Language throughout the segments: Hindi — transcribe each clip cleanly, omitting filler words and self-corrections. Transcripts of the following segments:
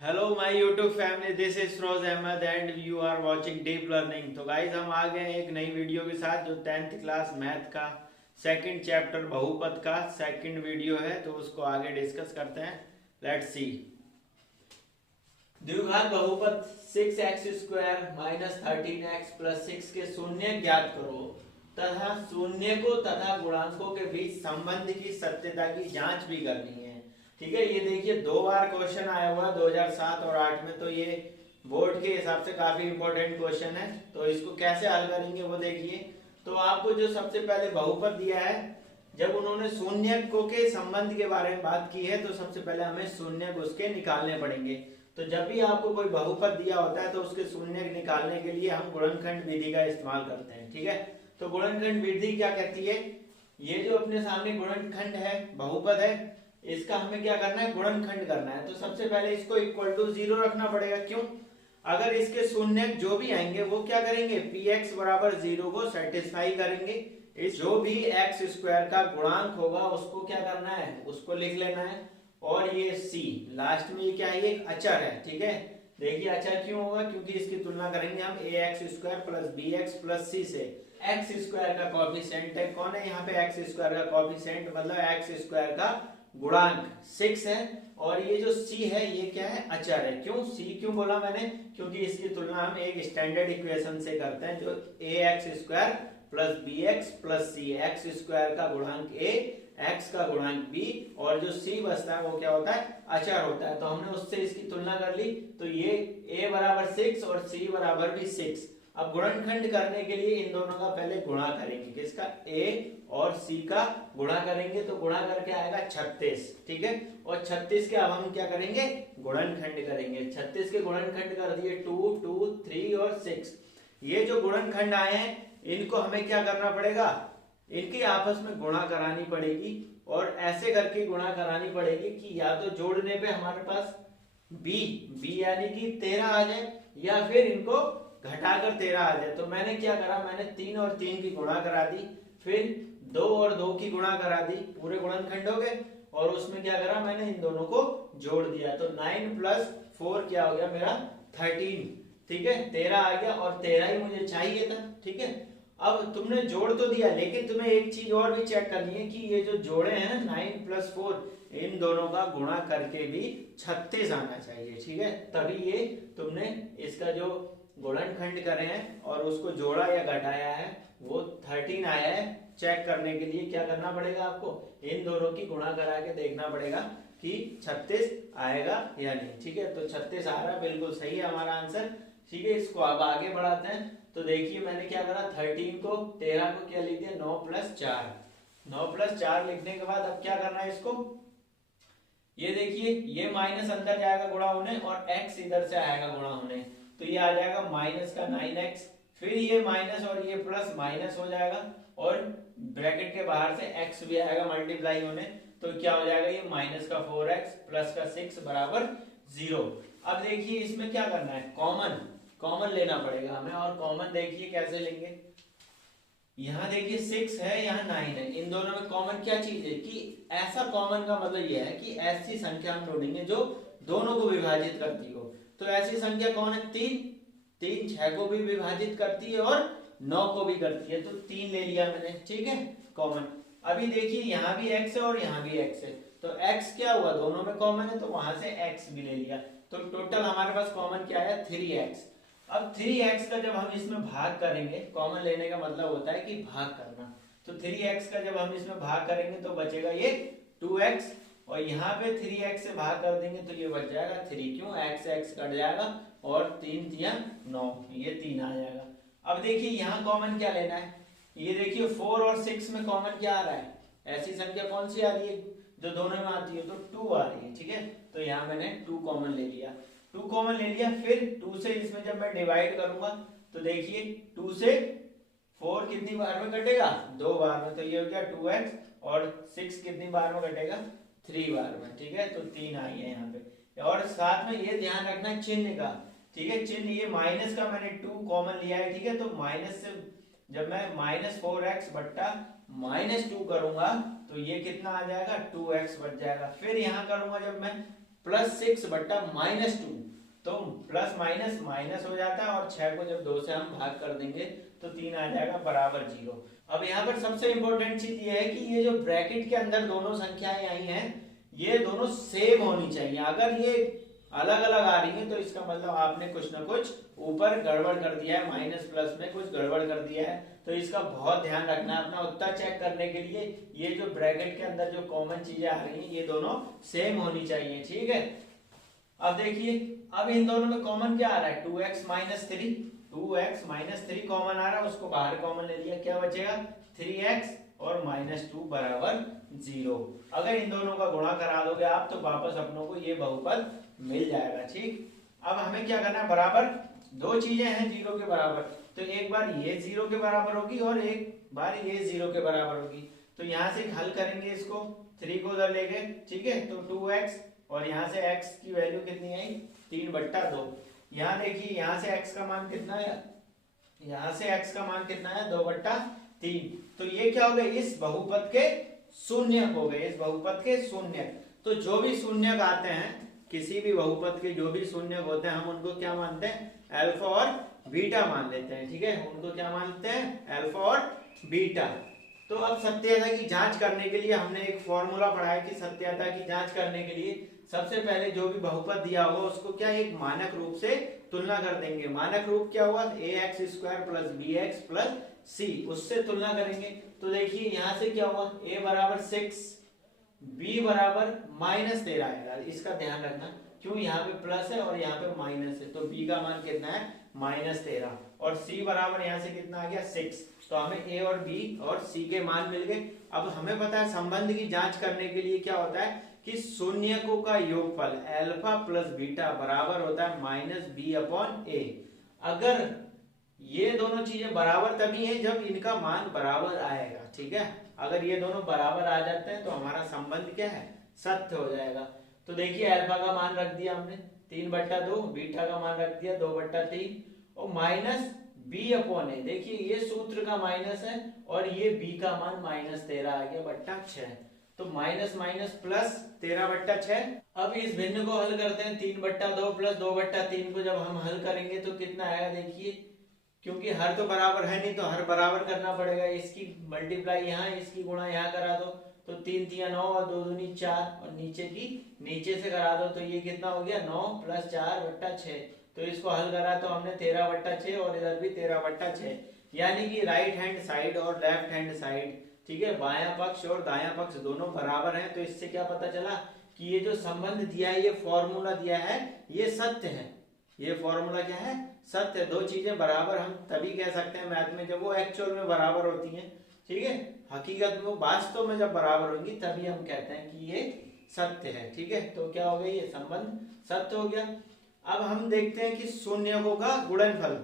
Hello my YouTube family, this is Firoz Ahmad and you are watching deep learning. तो गाइज हम आ गए हैं एक नई वीडियो के साथ जो 10th क्लास मैथ का सेकंड चैप्टर बहुपद का सेकंड वीडियो है। तो उसको आगे डिस्कस करते हैं। Let's see. द्विघात बहुपद 6x² माइनस 13x प्लस 6 के शून्य ज्ञात करो तथा शून्य को तथा गुणांकों के बीच संबंध की सत्यता की जांच भी करनी है। ठीक है, ये देखिए 2 बार क्वेश्चन आया हुआ 2007 और 8 में। तो ये बोर्ड के हिसाब से काफी इंपॉर्टेंट क्वेश्चन है। तो इसको कैसे हल करेंगे वो देखिए। तो आपको जो सबसे पहले बहुपद दिया है, जब उन्होंने शून्य को के संबंध के बारे में बात की है तो सबसे पहले हमें शून्य उसके निकालने पड़ेंगे। तो जब भी आपको कोई बहुपद दिया होता है तो उसके शून्य निकालने के लिए हम गुणनखंड विधि का इस्तेमाल करते हैं। ठीक है, तो गुणनखंड विधि क्या कहती है, ये जो अपने सामने गुणनखंड है, बहुपद है, इसका हमें क्या करना है, गुणनखंड करना है। तो सबसे पहले इसको इक्वल टू 0 रखना पड़ेगा। क्यों? अगर इसके शून्य जो भी आएंगे वो क्या करेंगे, px बराबर 0 को सेटिस्फाई करेंगे। इस जो भी x² का गुणांक होगा उसको क्या करना है, उसको लिख लेना है। और ये c लास्ट में ये क्या है, ये अचर है। ठीक है, देखिए अचर क्यों होगा, क्योंकि इसकी तुलना करेंगे हम ax² plus bx plus c से। x² का कॉफिशिएंट है, कौन है यहाँ पे, x² का कॉफिशिएंट मतलब x² का गुणांक 6 है। और ये जो c है ये क्या है, अचर है। क्यों c क्यों बोला मैंने, क्योंकि इसकी तुलना हम एक स्टैंडर्ड इक्वेशन से करते हैं जो ax² plus bx plus c, x² का गुणांक a, x का गुणांक b और जो c बचता है वो क्या होता है, अचर होता है। तो हमने उससे इसकी तुलना कर ली। तो ये a बराबर 6 और c बराबर भी 6। अब गुणनखंड करने के लिए इन दोनों का पहले गुणा करेंगे, किसका, a और c का गुणा करेंगे। तो गुणा करके आएगा 36। ठीक है, और 36 के अब हम क्या करेंगे, गुणनखंड करेंगे। 36 के गुणनखंड कर दिए 2, 2, 3 और 6। ये जो गुणनखंड आए हैं इनको हमें क्या करना पड़ेगा, इनकी आपस में गुणा करानी पड़ेगी। और ऐसे करके गुणा करानी पड़ेगी कि या तो जोड़ने पे हमारे पास b यानी कि 13 आ जाए, या फिर इनको घटाकर 13 आ जाए। तो मैंने क्या करा, मैंने 3 और 3 की गुणा करा दी, फिर 2 और 2 की गुणा करा दी, पूरे गुणनखंड हो गए। और उसमें क्या करा, मैंने इन दोनों को जोड़ दिया। तो 9 प्लस 4 क्या हो गया मेरा, 13। ठीक है, 13 आ गया और 13 ही मुझे चाहिए था। ठीक है, अब तुमने जोड़ तो दिया, लेकिन तुम्हें एक चीज और भी चेक करनी है कि ये जो जोड़े हैं 9 प्लस 4, इन दोनों का गुणा करके भी 36 आना चाहिए। ठीक है, तभी ये तुमने इसका जो गुणनखंड करे हैं और उसको जोड़ा या घटाया है वो 13 आया है। चेक करने के लिए क्या करना पड़ेगा, आपको इन दोनों की गुणा करा के देखना पड़ेगा कि 36 आएगा या नहीं। ठीक है, तो 36 आ रहा है, बिल्कुल सही है हमारा आंसर। ठीक है, इसको अब आगे बढ़ाते हैं। तो देखिए मैंने क्या करा, 13 को 13 को क्या लिख दिया, 9 प्लस 4। 9 प्लस 4 लिखने के बाद अब क्या करना है इसको, ये देखिए ये माइनस अंदर जाएगा गुणा होने और x इधर से आएगा गुणा होने। तो ये आ जाएगा माइनस का 9x, फिर ये माइनस और ये प्लस माइनस हो जाएगा और ब्रैकेट के बाहर से x भी आएगा मल्टीप्लाई होने। तो क्या हो जाएगा, ये माइनस का 4x प्लस का 6 बराबर 0। अब देखिए इसमें क्या करना है, कॉमन कॉमन लेना पड़ेगा हमें। और कॉमन देखिए कैसे लेंगे, यहाँ देखिए 6 है, यहाँ 9 है, इन दोनों में कॉमन क्या चीज है, कि ऐसा कॉमन का मतलब यह है कि ऐसी संख्या हम ढूंढेंगे जो दोनों को विभाजित करती हो। तो ऐसी संख्या कौन है, 3। 3 6 को भी विभाजित करती है और 9 को भी करती है। तो 3 ले लिया मैंने। ठीक है, कॉमन। अभी देखिए यहाँ भी x है और यहाँ भी x है, तो x क्या हुआ, दोनों में कॉमन है तो वहां से x भी ले लिया। तो टोटल हमारे पास कॉमन क्या है, 3x। अब 3x का जब हम इसमें भाग करेंगे, कॉमन लेने का मतलब होता है कि भाग करना। तो 3x का जब हम इसमें भाग करेंगे तो बचेगा ये 2x, और यहाँ पे 3x से भाग कर देंगे तो ये बच जाएगा 3। क्यों, x कट जाएगा और 3 3 9, ये 3 आ जाएगा। अब देखिए यहाँ कॉमन क्या लेना है, ये देखिए 4 और 6 में कॉमन क्या आ रहा है, ऐसी संख्या कौन सी आ रही है जो दोनों में आती है, तो 2 आ रही है। ठीक है, तो यहाँ मैंने 2 कॉमन ले लिया। 2 कॉमन ले लिया, फिर 2 से इसमें जब मैं डिवाइड करूंगा तो देखिए 2 से 4 कितनी बार में कटेगा, 2 बार में। तो ये हो गया 2x, और 6 कितनी बार में कटेगा, 3 बार में। ठीक है, तो 3 आई है यहाँ पे। और साथ में ये ध्यान रखना है चिन्ह का। ठीक है, चिन्ह ये माइनस का मैंने 2 कॉमन लिया है। ठीक है, तो माइनस से जब मैं -4x बट्टा -2 करूंगा तो ये कितना आ जाएगा, 2x बच जाएगा। फिर यहाँ करूंगा जब मैं प्लस 6 बट्टा -2, तो प्लस माइनस माइनस हो जाता है और 6 को जब 2 से हम भाग कर देंगे तो 3 आ जाएगा बराबर 0। अब यहाँ पर सबसे इंपॉर्टेंट चीज ये है कि ये जो ब्रैकेट के अंदर दोनों संख्याएं आई हैं ये दोनों सेम होनी चाहिए। अगर ये अलग अलग आ रही है तो इसका मतलब आपने कुछ ना कुछ ऊपर गड़बड़ कर दिया है, माइनस प्लस में कुछ गड़बड़ कर दिया है। तो इसका बहुत ध्यान रखना है। अपना उत्तर चेक करने के लिए ये जो ब्रैकेट के अंदर जो कॉमन चीजें आ रही हैं ये दोनों सेम होनी चाहिए, ठीक है। अब देखिए, अब इन दोनों में कॉमन क्या आ रहा है, 2x minus 3, 2x minus 3 common आ रहा है, उसको बाहर कॉमन ले लिया, क्या बचेगा 3x और -2 बराबर 0। अगर इन दोनों का गुणा करा दोगे आप तो वापस अपनों को ये बहुपद मिल जाएगा, ठीक। अब हमें क्या करना है, बराबर दो चीजें हैं 0 के बराबर, तो एक बार ये 0 के बराबर होगी और एक बार ये 0 के बराबर होगी। तो यहाँ से हल करेंगे इसको, 3 को उधर ले गए, ठीक है, तो 2x और यहाँ से x की वैल्यू कितनी आई 3/2। यहाँ देखिए यहाँ से x का मान कितना है, यहाँ से x का मान कितना है 2/3। तो ये क्या हो गए, इस बहुपद के शून्य हो गए, इस बहुपद के शून्य। तो जो भी शून्य आते हैं किसी भी बहुपद के जो भी शून्य होते हैं हम उनको क्या मानते हैं, अल्फा और बीटा मान लेते हैं, ठीक है, उनको क्या मानते हैं, अल्फा और बीटा। तो अब सत्यता की जांच करने के लिए हमने एक फॉर्मूला पढ़ा है कि सत्यता की जांच करने के लिए सबसे पहले जो भी बहुपद दिया होगा उसको क्या एक मानक रूप से तुलना कर देंगे। मानक रूप क्या हुआ, ax² plus bx plus c, उससे तुलना करेंगे। तो देखिए यहाँ से क्या हुआ, a बराबर 6, b बराबर -13 आएगा, इसका ध्यान रखना, क्यों यहाँ पे प्लस है और यहाँ पे माइनस है, तो b का मान कितना है -13 और c बराबर यहाँ से कितना आ गया 6। तो हमें a और b और c के मान मिल गए। अब हमें पता है संबंध की जांच करने के लिए क्या होता है कि शून्यकों का योगफल अल्फा प्लस बीटा बराबर होता है -b/a। अगर ये दोनों चीजें बराबर तभी हैं जब इनका मान बराबर आएगा, ठीक है। अगर ये दोनों बराबर आ जाते हैं तो हमारा संबंध क्या है, सत्य हो जाएगा। तो देखिए अल्फा का मान रख दिया हमने 3/2, बीटा का मान रख दिया 2/3 और -b/a। देखिए ये सूत्र का माइनस है और ये b का मान -13 आ गया बट्टा 6, तो माइनस माइनस प्लस 13/6। अब इस भिन्न को हल करते हैं, 3/2 प्लस 2/3 को जब हम हल करेंगे तो कितना आएगा, देखिए क्योंकि हर तो बराबर है नहीं तो हर बराबर करना पड़ेगा, इसकी मल्टीप्लाई यहाँ इसकी गुणा यहाँ करा दो, तो 3 3 9 और 2 दूनी 4 और नीचे की नीचे से करा दो, तो ये कितना हो गया 9 + 4/6। तो इसको हल करा तो हमने 13/6 और इधर भी 13/6, यानी कि राइट हैंड साइड और लेफ्ट हैंड साइड, ठीक है, बायां पक्ष और दायां पक्ष दोनों बराबर हैं। तो इससे क्या पता चला कि ये जो संबंध दिया है, ये फॉर्मूला दिया है, ये सत्य है। ये फॉर्मूला क्या है, सत्य। दो चीजें बराबर हम तभी कह सकते हैं मैथ में जब वो एक्चुअल में बराबर होती हैं, ठीक है, हकीकत में वास्तव में जब बराबर होंगी तभी हम कहते हैं कि ये सत्य है, ठीक है। तो क्या हो गया, ये संबंध सत्य हो गया। अब हम देखते हैं कि शून्यकों का गुणनफल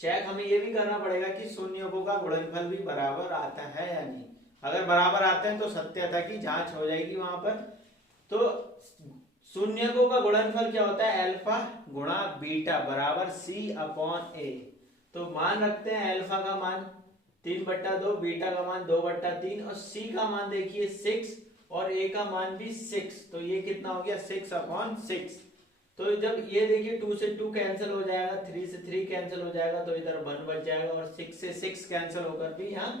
चेक, हमें ये भी करना पड़ेगा कि शून्यकों का गुणनफल भी बराबर आता है या नहीं। अगर बराबर आते हैं तो सत्यता की जांच हो जाएगी वहां पर। तो शून्यकों का गुणनफल क्या होता है, अल्फा गुणा बीटा बराबर c/a। तो मान रखते हैं अल्फा का मान 3/2, बीटा का मान 2/3 और c का मान देखिए 6 और a का मान भी 6, तो ये कितना हो गया 6/6। तो जब ये देखिए 2 से 2 कैंसिल हो जाएगा, 3 से 3 कैंसिल हो जाएगा, तो इधर 1 बच जाएगा और 6 से 6 कैंसिल होकर भी यहाँ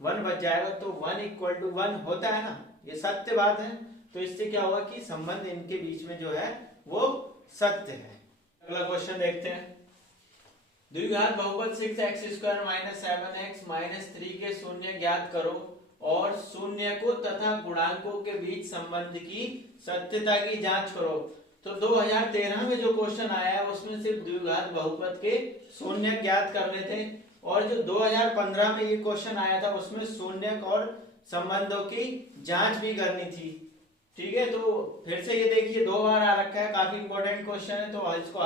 1 बच जाएगा, तो 1 = 1 होता है ना, ये सत्य बात है। तो इससे क्या होगा कि संबंध इनके बीच में जो है वो सत्य है। अगला क्वेश्चन देखते हैं, द्विघात बहुपद 6x² - 7x - 3 के शून्य ज्ञात करो और शून्यकों तथा गुणांकों के बीच संबंध की सत्यता की जांच करो। तो 2013 में जो क्वेश्चन आया है उसमें सिर्फ द्विघात बहुपद के शून्य ज्ञात करने थे, और जो 2015 में ये क्वेश्चन आया था उसमें शून्यक और संबंधों की जांच भी करनी थी, ठीक है। तो फिर से ये देखिए 2 बार आ रखा है, काफी इंपॉर्टेंट क्वेश्चन है, तो इसको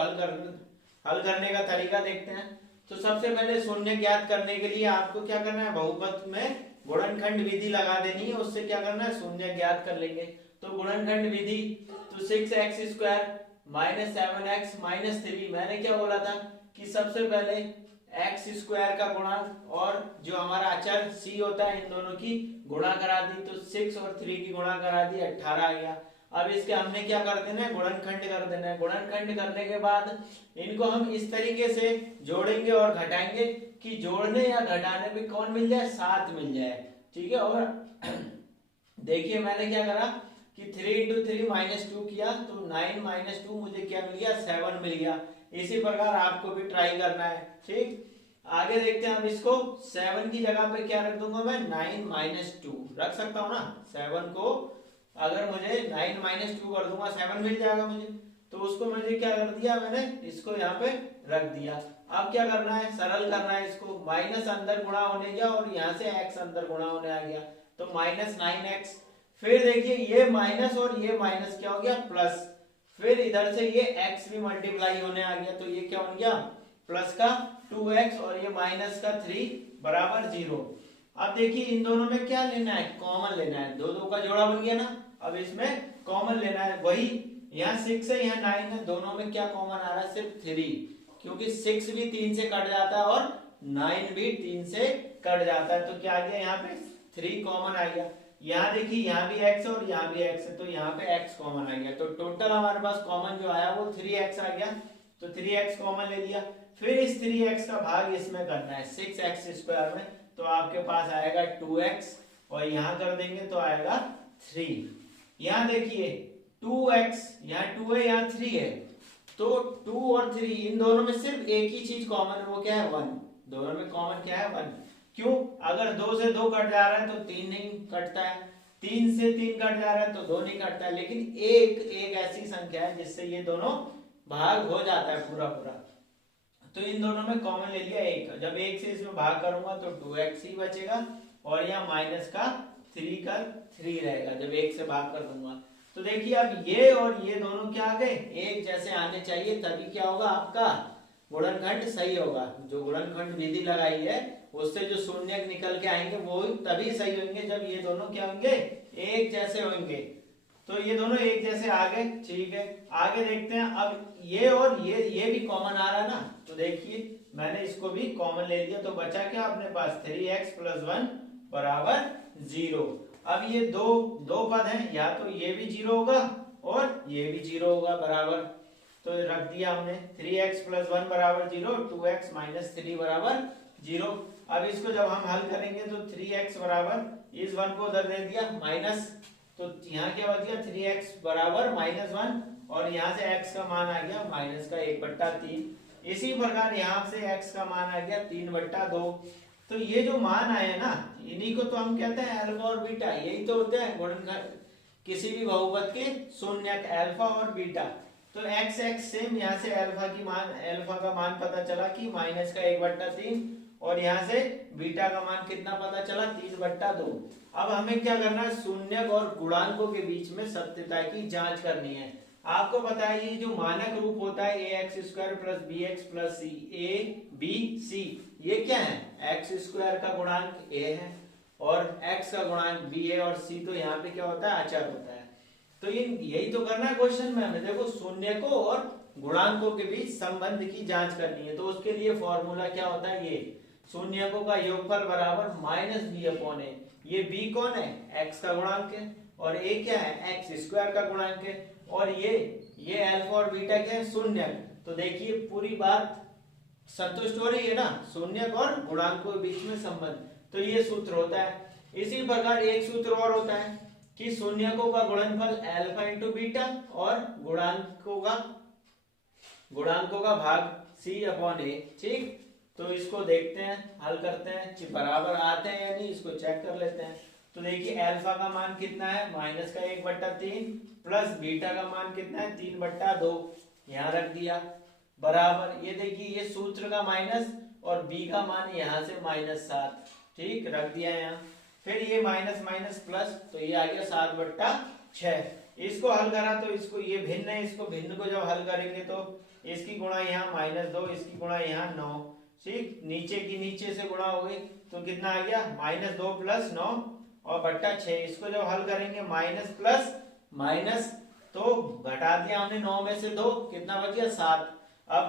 हल करने का तरीका देखते हैं। तो सबसे पहले शून्य ज्ञात करने के लिए आपको क्या करना है, बहुपद में गुणनखंड विधि लगा देनी है, उससे क्या करना है शून्य ज्ञात कर लेंगे। तो गुणनखंड विधि, तो 6x² - 7x - 3, मैंने क्या बोला था कि सबसे पहले x² का गुणांक और जो हमारा अचर c होता है इन दोनों की गुणा करा दी, तो 6 और 3 की गुणा करा दी 18 आ गया। अब इसके हमने क्या कर देना है, गुणनखंड कर देना है। गुणनखंड करने के बाद इनको हम इस तरीके से जोड़ेंगे और घटाएंगे कि जोड़ने या घटाने में कौन मिल जाए, 7 मिल जाए। ठीक है, और देखिए मैंने क्या करा कि 3 इंटू 3 -2 किया तो 9 - 2 मुझे क्या मिल गया, 7 मिल गया। इसी प्रकार आपको भी ट्राई करना है। ठीक, आगे देखते हैं। हम इसको 7 की जगह पे क्या रख दूंगा मैं, 9 - 2 रख सकता हूँ ना। 7 को अगर मुझे 9 - 2 कर दूंगा 7 मिल जाएगा मुझे। तो उसको मुझे क्या कर दिया मैंने, इसको यहाँ पे रख दिया। अब क्या करना है, सरल करना है इसको। माइनस अंदर गुणा होने गया और यहाँ से x अंदर गुणा होने आ गया तो -9x। फिर देखिए ये माइनस और ये माइनस क्या हो गया, प्लस। फिर इधर से ये x भी मल्टीप्लाई होने आ गया तो ये क्या बन गया, प्लस का 2x और ये माइनस का 3 बराबर 0। अब देखिए इन दोनों में क्या लेना है, कॉमन लेना है। दो दो का जोड़ा बन गया ना। अब इसमें कॉमन लेना है, वही यहाँ 6 है यहाँ 9 है, दोनों में क्या कॉमन आ रहा है, सिर्फ 3, क्योंकि 6 भी 3 से कट जाता है और 9 भी 3 से कट जाता है। तो क्या आ गया, यहाँ पे 3 कॉमन आ गया। यहाँ देखिए यहाँ भी x है और यहाँ भी x है तो यहाँ पे x कॉमन आ गया। तो टोटल हमारे पास कॉमन जो आया वो 3x आ गया। तो 3x कॉमन ले लिया। फिर इस 3x का भाग इसमें करना है 6x² में, तो आपके पास आएगा 2x और यहाँ कर देंगे तो आएगा 3। यहाँ देखिए 2x, यहाँ 2 है यहाँ 3 है, तो 2 और 3 इन दोनों में सिर्फ एक ही चीज कॉमन है, वो क्या है, 1। दोनों में कॉमन क्या है, 1। क्यों, अगर 2 से 2 कट जा रहा है तो 3 नहीं कटता है, 3 से 3 कट जा रहा है तो 2 नहीं कटता है, लेकिन एक ऐसी संख्या है जिससे ये दोनों भाग हो जाता है पूरा पूरा। तो इन दोनों में कॉमन ले लिया 1। जब 1 से इसमें भाग करूंगा तो 2x ही बचेगा और यहाँ माइनस का 3 का 3 रहेगा जब 1 से भाग कर दूंगा। तो देखिए अब ये और ये दोनों क्या आ गए, एक जैसे आने चाहिए, तभी क्या होगा, आपका गुणनखंड सही होगा। जो गुणनखंड विधि लगाई है उससे जो शून्य निकल के आएंगे वो तभी सही होंगे जब ये दोनों क्या होंगे, एक जैसे होंगे। तो ये दोनों एक जैसे आ गए। ठीक है, आगे देखते हैं। अब ये और ये भी कॉमन आ रहा है ना, तो देखिए मैंने इसको भी कॉमन ले लिया तो बचा क्या अपने पास, 3x + 1 बराबर 0। अब ये दो पद हैं, या तो ये भी 0 होगा और ये भी 0 होगा बराबर, तो रख दिया हमने 3x + 1 बराबर 0, 2x - 3 बराबर 0। अब इसको जब हम हल करेंगे तो 3x बराबर इस 1 को उधर दे दिया माइनस, तो यहाँ क्या बच गया, 3x बराबर -1 और यहाँ से x का मान आ गया माइनस का 1/3। इसी प्रकार यहाँ से x का मान आ गया 3/2। तो ये जो मान आए ना, इन्हीं को तो हम कहते हैं अल्फा और बीटा। यही तो होते हैं गुणनखंड किसी भी बहुपद के शून्यक, अल्फा और बीटा। तो x सेम, यहाँ से अल्फा का मान पता चला कि माइनस का 1/3 और यहाँ से बीटा का मान कितना पता चला, 3/2। अब हमें क्या करना है, शून्यक और गुणांकों के बीच में सत्यता की जांच करनी है। आपको पता है ये जो मानक रूप होता है ax² + bx + c, a b c, ये क्या है, x² का गुणांक a है और x का गुणांक b है और c तो यहाँ पे क्या होता है, अचर होता है। तो यही तो करना है क्वेश्चन में हमें। देखो शून्यकों और गुणांकों के बीच संबंध की जांच करनी है, तो उसके लिए फॉर्मूला क्या होता है, ये शून्यकों का योगफल बराबर -b/a। ये b कौन है, x का गुणांक है और a क्या है, x² का गुणांक है और ये अल्फा और बीटा क्या है, शून्यक। तो देखिए पूरी बात संतुष्ट हो रही है ना, शून्यक और गुणांकों के बीच में संबंध। तो ये सूत्र होता है। इसी प्रकार एक सूत्र और होता है कि शून्यकों का गुणनफल अल्फा × बीटा और गुणांकों का भाग c/a। ठीक, तो इसको देखते हैं, हल करते हैं कि बराबर आते हैं या नहीं, इसको चेक कर लेते हैं। तो देखिए अल्फा का मान कितना है, माइनस का 1/3 प्लस बीटा का मान कितना है, 3/2, यहाँ रख दिया बराबर। ये देखिए ये सूत्र का माइनस और b का मान यहाँ से -7, ठीक, रख दिया यहाँ। फिर ये माइनस माइनस प्लस, तो ये आ गया 7/6। इसको हल करा तो इसको, ये भिन्न है, इसको भिन्न को जब हल करेंगे तो इसकी गुणा यहाँ -2, इसकी गुणा यहाँ 9, ठीक, नीचे की नीचे से गुणा हो गई तो कितना आ गया, -2 + 9 और बट्टा 6। इसको जब हल करेंगे माइनस प्लस माइनस, तो घटा दिया हमने 9 में से 2, कितना बच गया 7। अब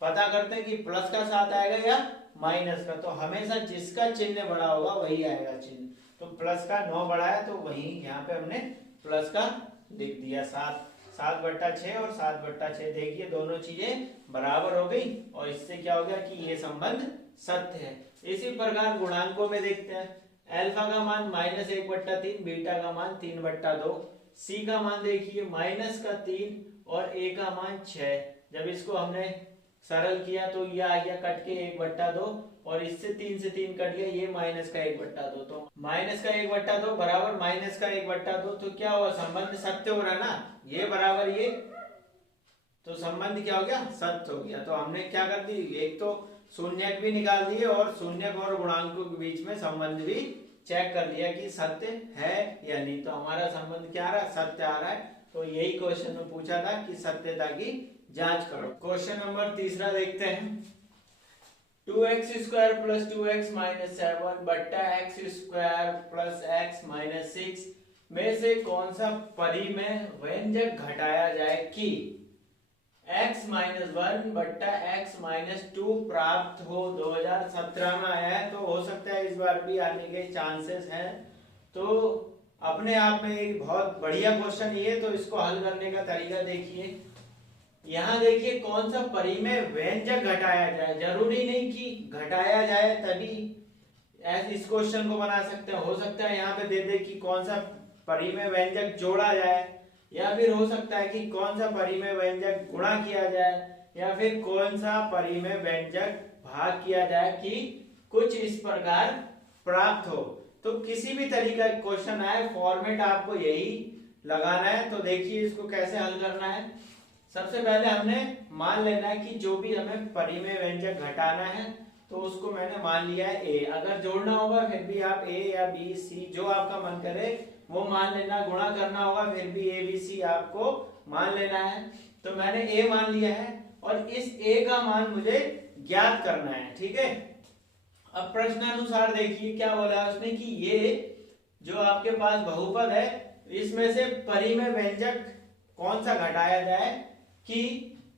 पता करते हैं कि प्लस का 7 आएगा या माइनस का, तो हमेशा जिसका चिन्ह बड़ा होगा वही आएगा चिन्ह। तो प्लस का 9 बड़ा है तो वही यहाँ पे हमने प्लस का लिख दिया। 7/6 और 7/6। देखिए दोनों चीजें बराबर हो गई और इससे क्या हो गया कि ये संबंध सत्य है। इसी प्रकार गुणांकों में देखते हैं। अल्फा का मान -1/3, बीटा का मान 3/2, सी का मान देखिए -3 और ए का मान 6। जब इसको हमने सरल किया तो ये आ गया कट के 1/2 और इससे 3 से 3 कट गया, ये -1/2। तो -1/2 बराबर -1/2। तो क्या हुआ, संबंध सत्य हो रहा ना, ये बराबर ये, तो संबंध क्या हो गया, सत्य हो गया। तो हमने क्या कर दी, एक तो शून्यक भी निकाल दिए और शून्यक और गुणांकों के बीच में संबंध भी चेक कर लिया कि सत्य है या नहीं। तो हमारा संबंध क्या आ रहा है, सत्य आ रहा है। तो यही क्वेश्चन में पूछा था कि सत्यता की जांच करो। क्वेश्चन नंबर तीसरा देखते हैं। 2x² + 2x - 7 बट्टा x² + x - 6 में से कौन सा परिमेय व्यंजक घटाया जाए कि x-1 बट्टा x-2 प्राप्त हो। 2017 में आया है, तो हो सकता है इस बार भी आने के चांसेस हैं। तो अपने आप में एक बहुत बढ़िया क्वेश्चन ये, तो इसको हल करने का तरीका देखिए। यहाँ देखिए कौन सा परिमेय व्यंजक घटाया जाए, जरूरी नहीं कि घटाया जाए तभी इस क्वेश्चन को बना सकते हैं। हो सकता है यहाँ पे दे दे कि कौन सा परिमेय व्यंजक जोड़ा जाए, या फिर हो सकता है कि कौन सा परिमेय व्यंजक गुणा किया जाए, या फिर कौन सा परिमेय व्यंजक भाग किया जाए कि कुछ इस प्रकार प्राप्त हो। तो किसी भी तरीका क्वेश्चन आए, फॉर्मेट आपको यही लगाना है। तो देखिए इसको कैसे हल करना है। सबसे पहले हमने मान लेना है कि जो भी हमें परिमेय व्यंजक घटाना है तो उसको मैंने मान लिया है ए। अगर जोड़ना होगा फिर भी आप ए या बी सी जो आपका मन करे वो मान लेना। गुणा करना होगा फिर भी ए बी सी आपको मान लेना है। तो मैंने ए मान लिया है और इस ए का मान मुझे ज्ञात करना है, ठीक है। अब प्रश्नानुसार देखिए क्या बोला है उसने कि ये जो आपके पास बहुपद है इसमें से परिमेय व्यंजक कौन सा घटाया जाए कि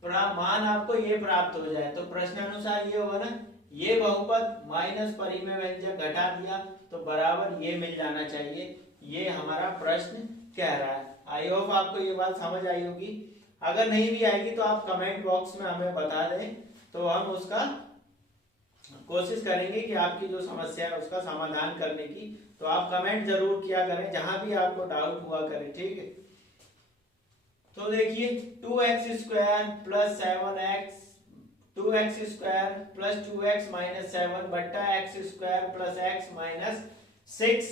मान आपको ये प्राप्त हो जाए। तो प्रश्नानुसार ये होगा ना, ये बहुपद माइनस परिमेय व्यंजक घटा दिया तो बराबर ये मिल जाना चाहिए। ये हमारा प्रश्न कह रहा है। आई होप आपको ये बात समझ आई होगी। अगर नहीं भी आएगी तो आप कमेंट बॉक्स में हमें बता दें, तो हम उसका कोशिश करेंगे कि आपकी जो समस्या है उसका समाधान करने की। तो आप कमेंट जरूर किया करें जहां भी आपको डाउट हुआ करे, ठीक है। तो देखिए 2x² + 7x 2x² + 2x - 7 बट्टा x² + x - 6।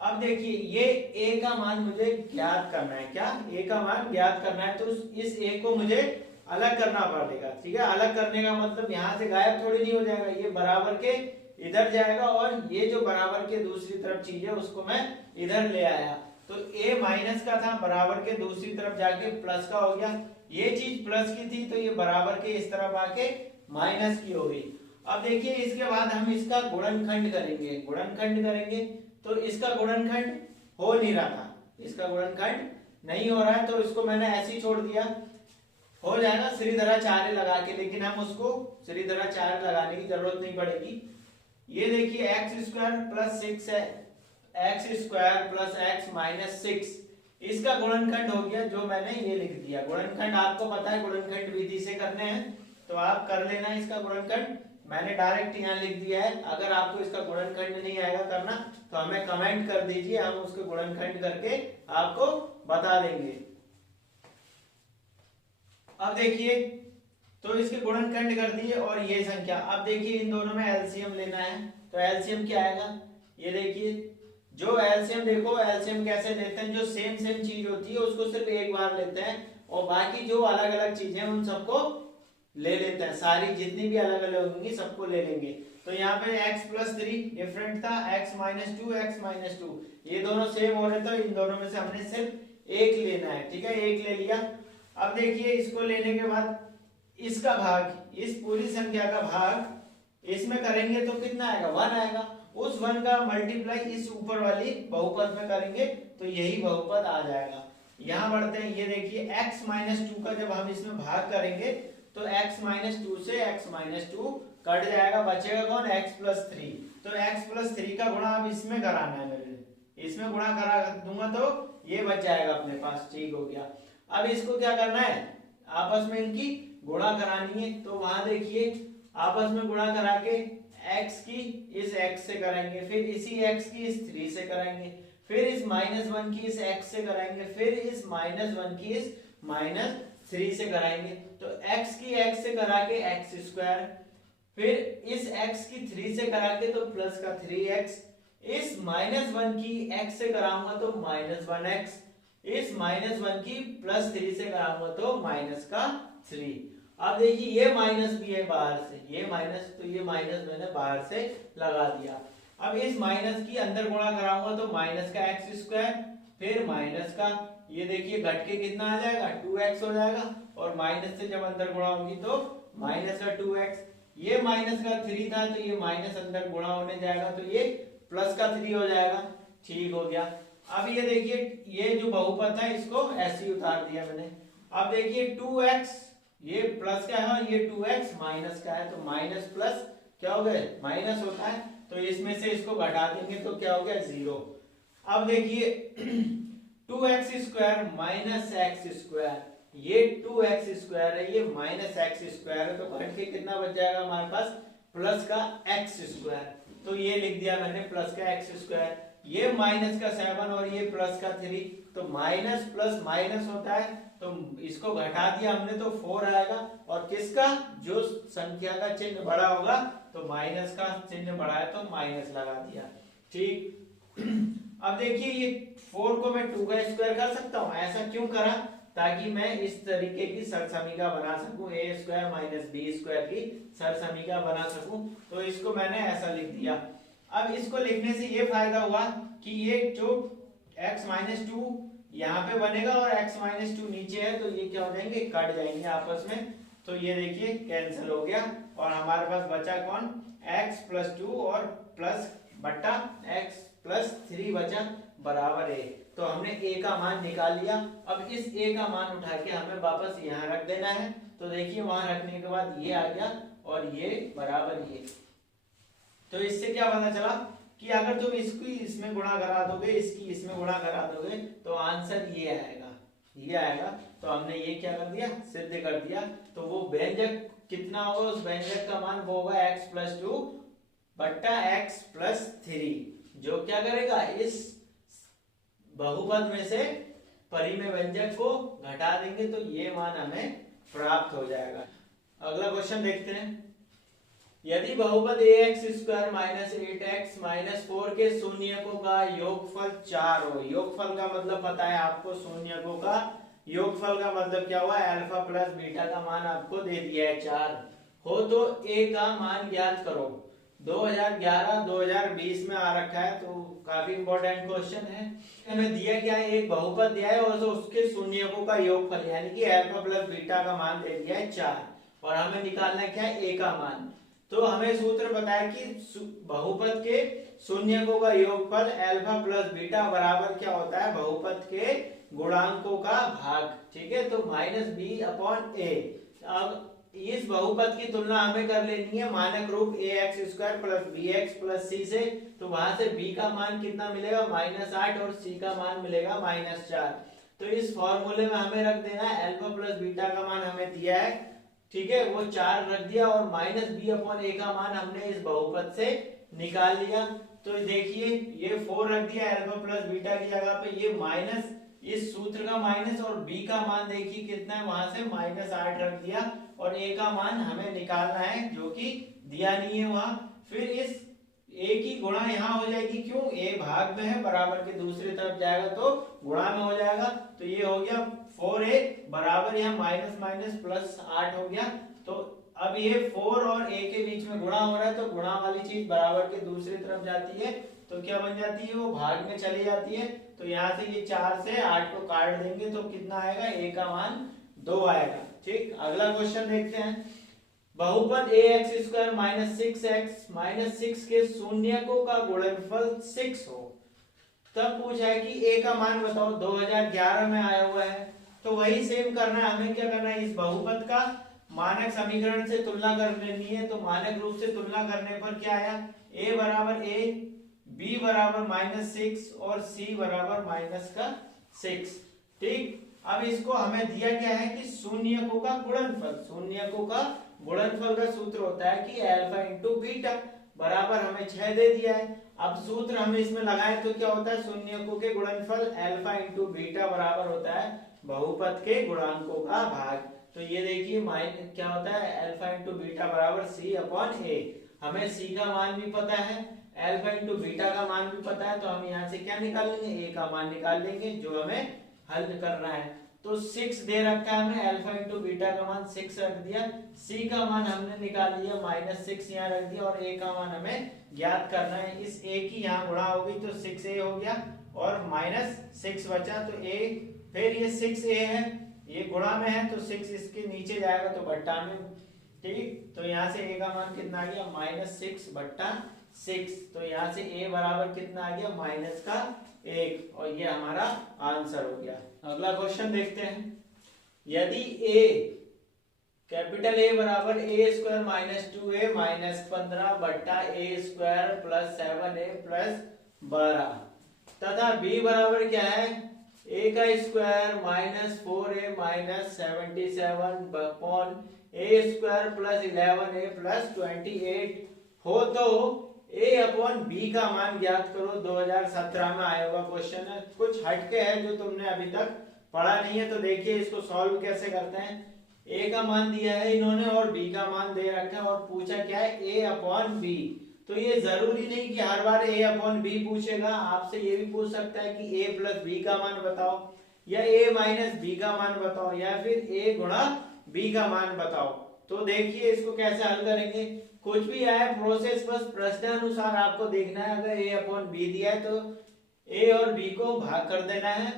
अब देखिए ये a का मान मुझे ज्ञात करना है। क्या, a का मान ज्ञात करना है। तो इस a को मुझे अलग करना पड़ेगा, ठीक है। अलग करने का मतलब यहाँ से गायब थोड़ी नहीं हो जाएगा, ये बराबर के इधर जाएगा और ये जो बराबर के दूसरी तरफ चीज है उसको मैं इधर ले आया। तो a माइनस का था, बराबर के दूसरी तरफ जाके प्लस का हो गया। ये चीज प्लस की थी तो ये बराबर के इस तरफ आके माइनस की हो गई। अब देखिए इसके बाद हम इसका गुणनखंड करेंगे। गुणनखंड करेंगे तो इसका गुणनखंड हो नहीं रहा था, इसका गुणनखंड नहीं हो रहा है तो इसको मैंने ऐसे ही छोड़ दिया। हो जाएगा श्रीधराचार्य लगा के, लेकिन हम उसको श्रीधराचार्य लगाने की जरूरत नहीं पड़ेगी। ये देखिए x² + 6 है, x² + x - 6 इसका गुणनखंड हो गया, जो मैंने ये लिख दिया। गुणनखंड आपको पता है गुणनखंड विधि से करने हैं तो आप कर लेना इसका गुणनखंड। मैंने डायरेक्ट यहाँ लिख दिया है। अगर आपको इसका गुणनखंड नहीं आएगा करना तो हमें कमेंट कर दीजिए, हम उसके गुणनखंड करके आपको बता देंगे। अब देखिए तो इसके गुणनखंड कर दिए और ये संख्या। अब देखिए इन दोनों में एलसीएम लेना है, तो एलसीएम क्या आएगा, ये देखिए जो एलसीएम, देखो एलसीएम कैसे लेते हैं, जो सेम चीज होती है उसको सिर्फ एक बार लेते हैं और बाकी जो अलग अलग चीजें उन सबको ले लेते हैं। सारी जितनी भी अलग अलग होंगी सबको ले लेंगे। तो यहाँ पे x + 3 डिफरेंट था, x - 2 x - 2 ये दोनों सेम हो रहे थे, इन दोनों में से हमने सिर्फ एक लेना है, ठीक है। एक ले लिया। अब देखिए इसको लेने के बाद इसका भाग, इस पूरी संख्या का भाग इसमें करेंगे तो कितना आएगा, 1 आएगा। उस 1 का मल्टीप्लाई इस ऊपर वाली बहुपद में करेंगे तो यही बहुपद आ जाएगा। यहाँ बढ़ते हैं, ये देखिए x - 2 का जब हम इसमें भाग करेंगे तो x - 2 से x - 2 कट जाएगा, बचेगा कौन, x + 3। तो x + 3 का गुणा अब इसमें कराना है मेरे, इसमें गुणा करा दूंगा तो ये बच जाएगा अपने पास, ठीक हो गया। अब इसको क्या करना है, आपस में इनकी गुणा करानी है। तो वहां देखिए आपस में गुणा करा के x की इस x से करेंगे, फिर इसी x की इस 3 से करेंगे, फिर इस -1 की इस x से कराएंगे, फिर इस -1 की इस -3 से कराएंगे। तो x की x से करा के x², फिर इस x की 3 से करा के तो प्लस का 3x, इस -1 की x से कराऊंगा तो -1x, इस -1 की +3 से कराऊंगा तो माइनस का 3। अब देखिए ये माइनस भी है बाहर से, ये माइनस, तो ये माइनस मैंने बाहर से लगा दिया। अब इस माइनस की अंदर गुणा कराऊंगा तो माइनस का x², फिर माइनस का, ये देखिए घट के कितना आ जाएगा 2x हो जाएगा, और माइनस से जब अंदर गुणा होगी तो माइनस का 2x, ये माइनस का 3 था तो ये माइनस अंदर गुणा होने जाएगा तो ये प्लस का 3 हो जाएगा, ठीक हो गया। अब ये देखिए ये जो बहुपद था इसको ऐसे ही उतार दिया मैंने। अब देखिए 2x, ये प्लस का है, ये 2x माइनस का है, तो माइनस प्लस क्या हो गए माइनस होता है, तो इसमें से इसको घटा देंगे तो क्या हो गया 0। अब देखिए 2x² माइनस x², ये 2x² है, ये माइनस x² है, तो घट के कितना बच जाएगा हमारे पास प्लस का x², तो ये लिख दिया मैंने प्लस का x²। ये माइनस का 7 और ये प्लस का 3, तो माइनस प्लस माइनस होता है, तो इसको घटा दिया हमने तो 4 आएगा, और किसका, जो संख्या का चिन्ह बड़ा होगा तो माइनस का चिन्ह बड़ा है तो माइनस लगा दिया, ठीक। अब देखिए ये 4 को मैं 2 का स्क्वायर कर सकता हूँ, ऐसा क्यों करा, ताकि मैं इस तरीके की सरसमीका बना सकूं, a² - b² की सरसमीका बना सकूं, तो इसको मैंने ऐसा लिख दिया। अब इसको लिखने से ये फायदा हुआ कि ये जो x-2 यहाँ पे बनेगा और x-2 नीचे है, तो ये क्या हो जाएंगे, कट जाएंगे आपस में, तो ये देखिए कैंसिल हो गया, और हमारे पास बचा कौन, x+2 और प्लस बट्टा x+3 बचा बराबर a। तो हमने a का मान निकाल लिया। अब इस a का मान उठा के हमें वापस यहाँ रख देना है, तो देखिए वहां रखने के बाद ये आ गया और ये बराबर ये। तो इससे क्या पता चला कि अगर तुम इसकी इसमें गुणा करा दोगे, इसकी इसमें गुणा करा दोगे, तो आंसर ये आएगा, ये आएगा। तो हमने ये क्या कर दिया, सिद्ध कर दिया। तो वो व्यंजक कितना होगा, उस व्यंजक का मान वो होगा x+2 बट्टा x+3, जो क्या करेगा, इस बहुपद में से परिमेय व्यंजक को घटा देंगे तो ये मान हमें प्राप्त हो जाएगा। अगला क्वेश्चन देखते हैं। यदि बहुपद ax² - 8x - 4 के शून्यकों का योगफल 4 हो, योगफल का मतलब पता है आपको, शून्यकों का योगफल का मतलब क्या हुआ, अल्फा प्लस बीटा का मान आपको दे दिया है 4 हो, तो a का मान ज्ञात करो। 2011-2020 में आ रखा है, तो काफी इंपॉर्टेंट क्वेश्चन है। हमें दिया क्या है, एक बहुपद दिया है और उसके शून्यकों का योगफल यानी कि अल्फा प्लस बीटा का मान दे दिया है 4, और हमें निकालना क्या है, a का मान। तो हमें सूत्र पता है कि बहुपद के शून्यकों का योगफल अल्फा प्लस बीटा बराबर क्या होता है, बहुपद के गुणांकों का भाग, ठीक है। तो -b/a। अब इस बहुपद की तुलना हमें कर लेनी है मानक रूप ax² + bx+c से, तो वहां से b का मान कितना मिलेगा, -8, और c का मान मिलेगा -4। तो इस फॉर्मूले में हमें रख देना है अल्फा प्लस बीटा का मान हमें दिया है, ठीक है, वो 4 रख दिया, और -b/a का मान हमने इस बहुपद से निकाल लिया। तो देखिए ये 4 रख दिया अल्फा प्लस बीटा की जगह पे, ये माइनस, इस सूत्र का माइनस, और b का मान देखिए कितना है, वहां से -8 रख दिया, और a का मान हमें निकालना है जो कि दिया नहीं है वहां। फिर इस a की गुणा यहाँ हो जाएगी, क्यों, a भाग में है, बराबर के दूसरी तरफ जाएगा तो गुणा में हो जाएगा, तो ये हो गया 4a बराबर यहाँ -+8 हो गया। तो अब ये 4 और a के बीच में गुणा हो रहा है, तो गुणा वाली चीज बराबर के दूसरी तरफ जाती है, तो क्या बन जाती है, वो भाग में चली जाती है। तो यहाँ से ये 4 से 8 को काट देंगे तो कितना आएगा, a का मान 2 आएगा, ठीक। अगला क्वेश्चन देखते हैं। बहुपद ax² - 6x - 6 के शून्यकों का गुणनफल 6 हो, तब पूछा है कि a का मान बताओ। 2011 में आया हुआ है, तो वही सेम करना है, हमें क्या करना है, इस बहुपद का मानक समीकरण से तुलना कर लेनी है। तो मानक रूप से तुलना करने पर क्या आया, a बराबर a b बराबर -6 और c बराबर -6। ठीक, अब इसको हमें दिया गया है कि शून्यकों का गुणनफल, शून्यकों का गुणनफल का सूत्र होता है कि अल्फा इंटू बीटा, बराबर हमें 6 दे दिया है। अब सूत्र हम इसमें लगाएं तो क्या होता है, शून्यकों के गुणनफल अल्फा इंटू बीटा बराबर होता है बहुपद के गुणांकों का भाग। तो ये देखिए माइन क्या होता है, अल्फा इंटू बीटा बराबर सी अपॉन ए। हमें सी का मान भी पता है, अल्फा इंटू बीटा का मान भी पता है, तो हम यहाँ से क्या निकाल लेंगे, ए का मान निकाल लेंगे जो हमें हल करना है। तो 6 दे रखा है हमें, अल्फा इंटू बीटा का मान 6 रख दिया, सी का मान हमने निकाल लिया -6 यहाँ रख दिया, और ए का मान हमें ज्ञात करना है। इस ए की यहाँ गुणा हो गई तो 6a हो गया, और -6 बचा तो a, फिर ये 6a है, ये गुणा में है तो 6 इसके नीचे जाएगा तो बट्टा में। ठीक, तो यहाँ से a का मान कितना आ गया, -6/6। तो यहाँ से a बराबर कितना आ गया, -1, और ये हमारा आंसर हो गया। अगला क्वेश्चन देखते हैं। यदि a कैपिटल A बराबर a² -2a -15/a² + 7a + 12 तथा b बराबर क्या है, a² -4a -77/a² + 11a + 28 हो तो a/b का मान ज्ञात करो। 2017 में आया हुआ क्वेश्चन है, कुछ हटके है जो तुमने अभी तक पढ़ा नहीं है। तो देखिए इसको सॉल्व कैसे करते हैं। a का मान दिया है इन्होंने और b का मान दे रखा है, और पूछा क्या है, a/b। तो ये जरूरी नहीं कि हर बार a/b पूछेगा, आपसे ये भी पूछ सकता है कि a + b का मान बताओ, या a - b का मान बताओ, या फिर a × b का मान बताओ। तो देखिए इसको कैसे हल करेंगे। कुछ भी आए प्रोसेस बस प्रश्नानुसार आपको देखना है। अगर a/b दिया है तो a और b को भाग कर देना है,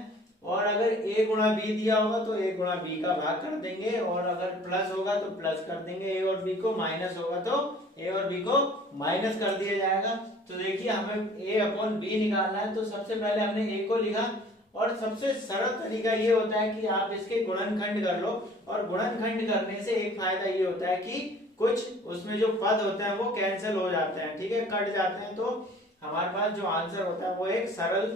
और अगर a × b दिया होगा तो a × b का भाग कर देंगे, और अगर प्लस होगा तो प्लस कर देंगे a और b को, माइनस होगा तो a और b को माइनस कर दिया जाएगा। तो देखिए हमें a/b निकालना है, तो सबसे पहले हमने a को लिखा, और सबसे सरल तरीका ये होता है कि आप इसके गुणनखंड कर लो, और गुणनखंड करने से एक फायदा ये होता है कि कुछ उसमें जो पद होते हैं वो कैंसिल हो जाते हैं, ठीक है, कट जाते हैं, तो हमारे पास जो आंसर होता है वो एक सरल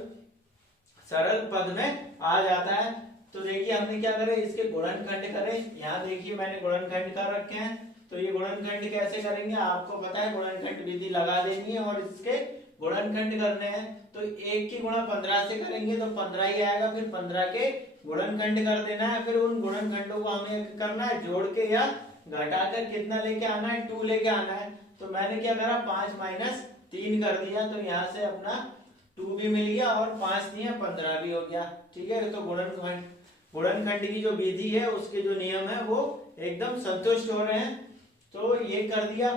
पद में आ जाता है। तो देखिए हमने क्या करें, इसके गुणनखंड करें। यहाँ देखिए मैंने गुणनखंड कर रखे हैं, तो ये गुणनखंड कैसे करेंगे आपको पता है, गुणनखंड विधि लगा देनी है और इसके गुणनखंड करने हैं। तो 1 की गुणा 15 से करेंगे तो 15 ही आएगा, फिर 15 के गुणनखंड कर देना है, फिर उन गुणनखंडों को हमें करना है जोड़ के या घटाकर कितना लेके आना है, 2 लेके आना है। तो मैंने क्या करा, 5 - 3 कर दिया, तो यहाँ से अपना 2 भी मिल गया, और 5 दिया 15 भी हो गया। ठीक है, तो गुणनखंड की जो विधि है उसके जो नियम है वो एकदम संतुष्ट हो रहे हैं। तो ये कर दिया।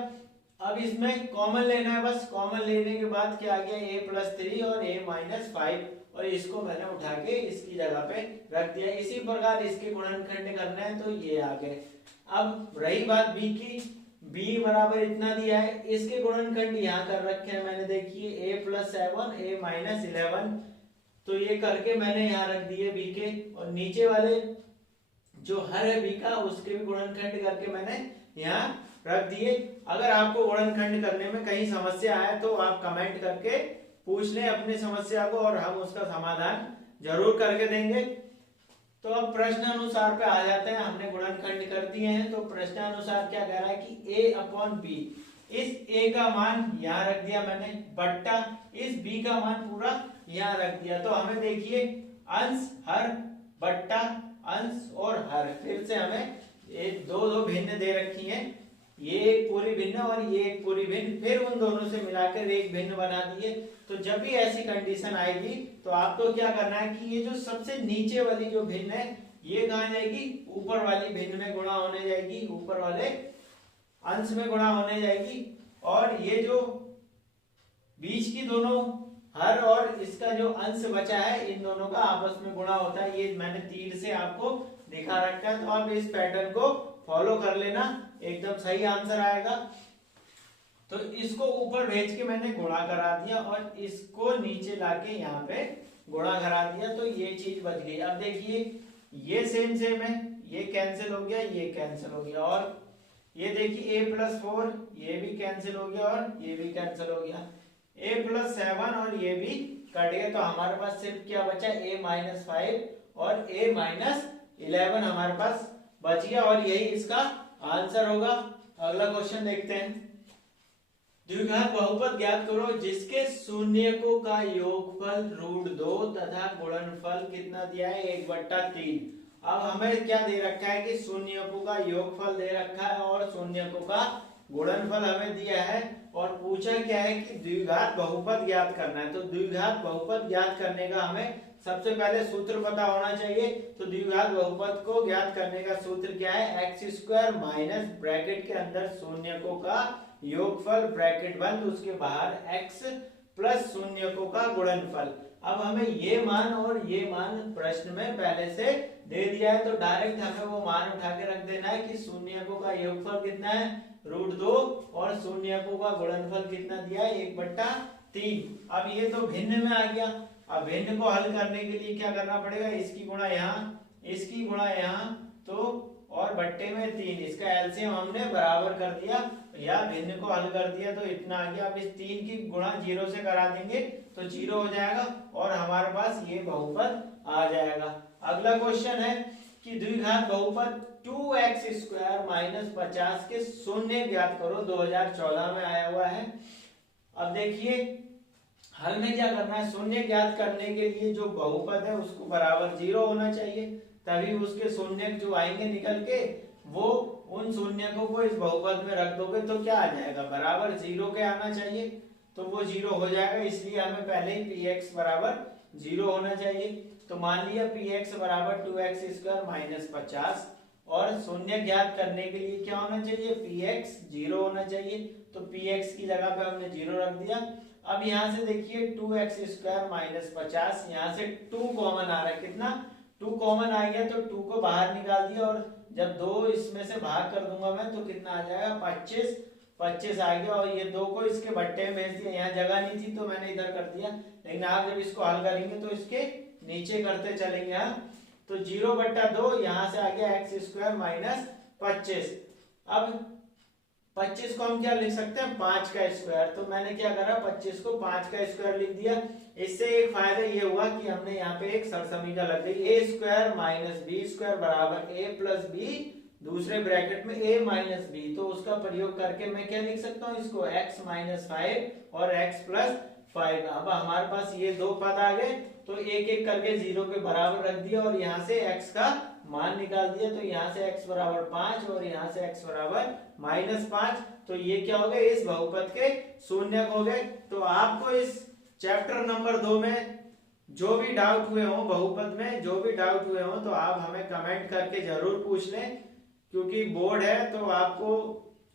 अब इसमें कॉमन लेना है, बस कॉमन लेने के बाद क्या आ गया, a + 3 और a - 5, और इसको मैंने उठा के इसकी जगह पे रख दिया। इसी प्रकार इसके गुणनखंड करना है, तो ये आ गए। अब रही बात b की, b बराबर इतना दिया है, इसके गुणनखंड यहाँ कर रखे हैं मैंने, देखिए a + 7 a - 11, तो ये करके मैंने यहाँ रख दिए b के, और नीचे वाले जो हर है b का उसके भी गुणनखंड करके मैंने यहाँ रख दिए। अगर आपको गुणनखंड करने में कहीं समस्या आए तो आप कमेंट करके पूछ लें अपनी समस्या को, और हम उसका समाधान जरूर करके देंगे। तो अब प्रश्न अनुसार पे आ जाते हैं। हमने गुणनखंड कर दिए हैं, तो प्रश्न अनुसार क्या कह रहा है कि a/b, इस a का मान यहाँ रख दिया मैंने, बट्टा इस b का मान पूरा यहाँ रख दिया। तो हमें देखिए अंश हर बट्टा अंश और हर, फिर से हमें ये दो भिन्न दे रखी हैं, ये एक पूरी भिन्न और ये एक पूरी भिन्न, फिर उन दोनों से मिलाकर एक भिन्न बना दिए। तो जब भी ऐसी कंडीशन आएगी तो आपको क्या करना है कि ये जो सबसे नीचे वाली जो भिन्न है ये कहाँ जाएगी, ऊपर वाली भिन्न में गुणा होने जाएगी, ऊपर वाले अंश में गुणा होने जाएगी, और ये जो बीच की दोनों हर और इसका जो अंश बचा है इन दोनों का आपस में गुणा होता है। ये मैंने तीर से आपको दिखा रखा है, तो आप इस पैटर्न को फॉलो कर लेना, एकदम सही आंसर आएगा। तो इसको ऊपर भेज के मैंने गुणा करा दिया, और इसको नीचे लाके यहाँ पे गुणा करा दिया, तो ये चीज बच गई। अब देखिए ये सेम है, ये कैंसिल हो गया, ये कैंसिल हो गया, और ये देखिए a + 4 ये भी कैंसिल हो गया, और ये भी कैंसिल हो गया। a प्लस 7 और ये भी कट गए, तो हमारे पास सिर्फ क्या बचा, a माइनस 5 और a माइनस 11 हमारे पास बच गया, और यही इसका आंसर होगा। अगला क्वेश्चन देखते हैं। द्विघात बहुपद ज्ञात करो जिसके शून्यकों का योगफल √2 तथा गुणनफल कितना दिया है, 1/3। अब हमें क्या दे रखा है कि शून्यकों का योगफल दे रखा है और शून्यकों का गुणनफल हमें दिया है, और पूछा क्या है कि द्विघात बहुपद ज्ञात करना है। तो द्विघात बहुपद ज्ञात करने का हमें सबसे पहले सूत्र पता होना चाहिए। तो द्विघात बहुपद को ज्ञात करने का सूत्र क्या है, x² माइनस ब्रैकेट के अंदर शून्यकों का योगफल ब्रैकेट बंद, उसके बाहर x प्लस शून्यकों का गुणनफल। अब हमें ये मान और ये मान प्रश्न में पहले से दे दिया है, तो डायरेक्ट हमें वो मान उठा के रख देना है कि शून्यकों का योगफल कितना है, √2, और शून्यकों का गुणनफल कितना दिया है, 1/3। अब ये तो भिन्न में आ गया। अब भिन्न को हल करने के लिए क्या करना पड़ेगा, इसकी गुणा यहाँ, इसकी गुणा यहाँ, तो और बट्टे में 3, इसका एलसीएम हमने बराबर कर दिया या भिन्न को हल कर दिया, तो इतना आ गया। अब इस 3 की गुणा 0 से करा देंगे तो 0 हो जाएगा और हमारे पास ये बहुपद आ जाएगा। अगला क्वेश्चन है कि द्विघात बहुपद 2x² माइनस 50 के शून्य ज्ञात करो, 2014 में आया हुआ है। अब देखिए हल में क्या करना है, शून्य ज्ञात करने के लिए जो बहुपद है उसको बराबर 0 होना चाहिए, तभी उसके शून्य जो आएंगे निकल के वो उन शून्यकों को इस बहुपद में रख दोगे तो क्या आ जाएगा, बराबर 0 के आना चाहिए, तो वो 0 हो जाएगा। इसलिए हमें पहले ही px बराबर 0 होना चाहिए। तो मान लिया px बराबर 2x² माइनस 50, और शून्य ज्ञात करने के लिए क्या होना चाहिए, px 0 होना चाहिए, तो px की जगह पे हमने 0 रख दिया। अब यहाँ से देखिए 2x² माइनस 50, यहाँ से 2 कॉमन आ रहा है, कितना 2 कॉमन आ गया, तो 2 को बाहर निकाल दिया, और जब 2 इसमें से भाग कर दूंगा मैं तो कितना आ जाएगा, 25 आ गया, और ये 2 को इसके भट्टे में भेज दिया। यहाँ जगह नहीं थी तो मैंने इधर कर दिया, लेकिन आप जब इसको हल करेंगे तो इसके नीचे करते चलेंगे। यहाँ तो 0/2 यहाँ से आ गया x² माइनस 25। अब 25 को हम क्या लिख सकते हैं, 5 का स्क्वायर, तो मैंने क्या करा, 25 को 5 का स्क्वायर लिख दिया। इससे एक फायदा ये हुआ कि हमने यहाँ पे एक सरसमीका लग गई, a² माइनस b² बराबर a प्लस b, दूसरे ब्रैकेट में a माइनस b, तो उसका प्रयोग करके मैं क्या लिख सकता हूँ इसको, x माइनस 5 और x प्लस 5। अब हमारे पास ये दो पद आ गए, तो एक एक करके 0 के बराबर रख दिया, और यहाँ से x का मान निकाल दिया, तो यहाँ से x बराबर 5 और यहाँ से x बराबर -5। तो ये क्या हो गए, इस बहुपद के शून्यक हो गए। तो आपको इस चैप्टर नंबर 2 में जो भी डाउट हुए हो, बहुपद में जो भी डाउट हुए हो, तो आप हमें कमेंट करके जरूर पूछ लें, क्योंकि बोर्ड है तो आपको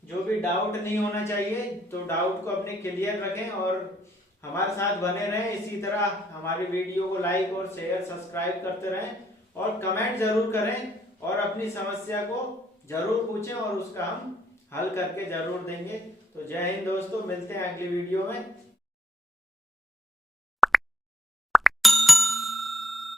जो भी डाउट नहीं होना चाहिए, तो डाउट को अपने क्लियर रखें और हमारे साथ बने रहें। इसी तरह हमारी वीडियो को लाइक और शेयर सब्सक्राइब करते रहें, और कमेंट जरूर करें, और अपनी समस्या को जरूर पूछें, और उसका हम हल करके जरूर देंगे। तो जय हिंद दोस्तों, मिलते हैं अगली वीडियो में।